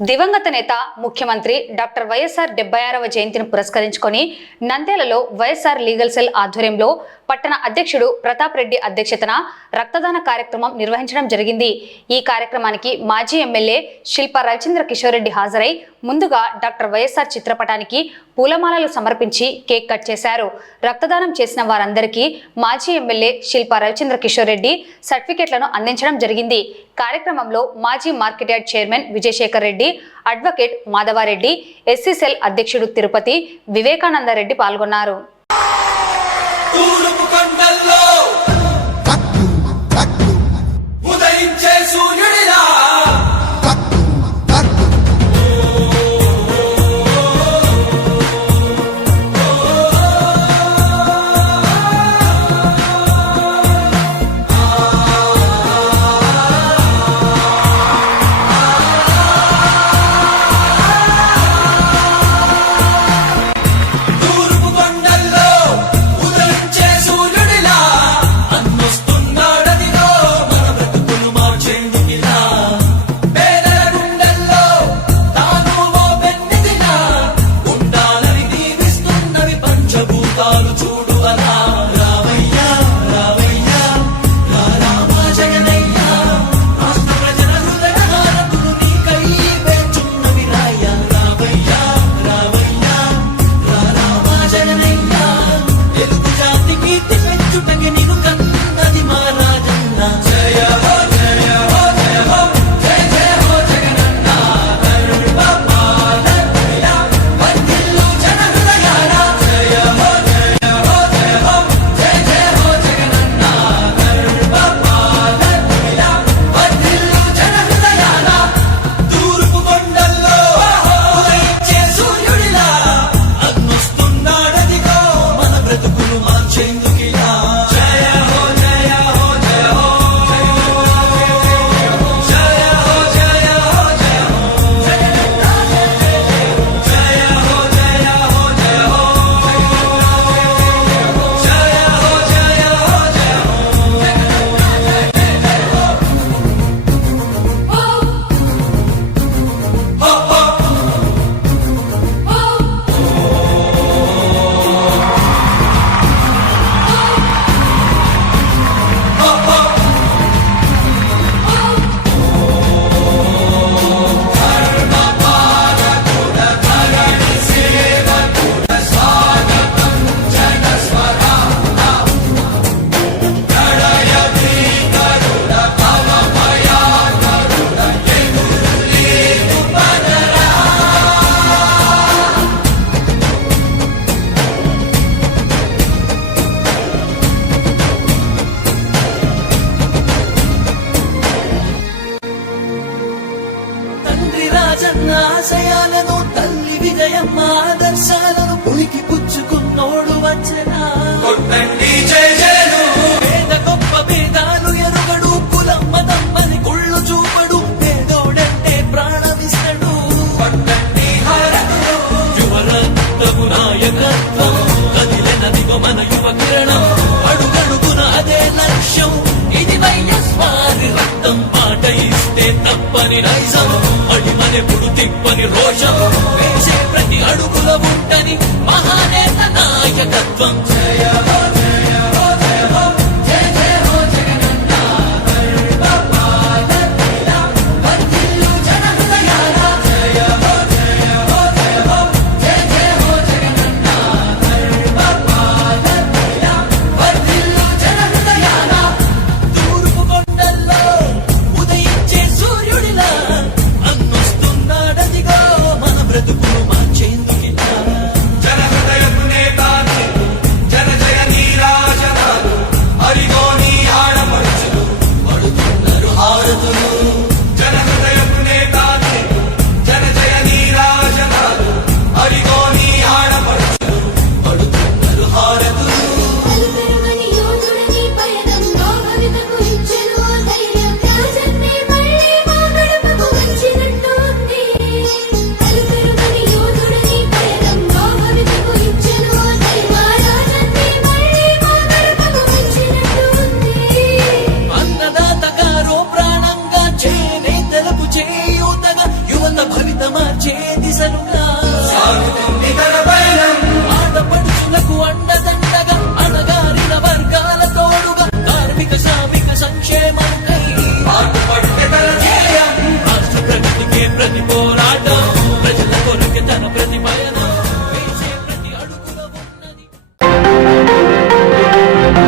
దివంగత నేత ముఖ్యమంత్రి డాక్టర్ వైఎస్ఆర్ 76వ జయంతిని పురస్కరించుకొని నంద్యాలలో వైఎస్ఆర్ లీగల్ సెల్ ఆధ్వర్యంలో పట్టణ అధ్యక్షుడు ప్రతాప్ రెడ్డి అధ్యక్షతన రక్తదాన కార్యక్రమం నిర్వహించడం జరిగింది. ఈ కార్యక్రమానికి మాజీ ఎమ్మెల్యే శిల్పా రవిచంద్ర కిషోర్ రెడ్డి హాజరై ముందుగా డాక్టర్ వైఎస్ఆర్ చిత్రపటానికి పూలమాలలు సమర్పించి కేక్ కట్ చేశారు. రక్తదానం చేసిన వారందరికీ మాజీ ఎమ్మెల్యే శిల్పా రవిచంద్ర కిషోర్ రెడ్డి సర్టిఫికెట్లను అందించడం జరిగింది. కార్యక్రమంలో మాజీ market yard chairman Vijayasekhar Reddy, advocate Madhavareddy, SC cell అధ్యక్షుడు తిరుపతి, వివేకానంద రెడ్డి పాల్గొన్నారు. ఆశయాలను తల్లి విజయమ్మ ఆదర్శాలను పులికి పుచ్చుకున్నోడు వచ్చనా పేద గొప్ప భేదాలు ఎరుగడు, కులం మతం అని కుళ్ళు చూపడు, పేదోడంటే ప్రాణమిస్తడు. యువరక్తము నాయకత్వం కదిలినదిగో మన యువ కిరణం, అడుగడుగున అదే లక్ష్యం. ఇది వైఎస్ఆర్ రక్తం, మాట ఇస్తే తప్పని నైజం, అడిమనెప్పుడు తిప్పని రోషం, వేసే ప్రతి అడుగుల ఉంటని మహానేత నాయకత్వం.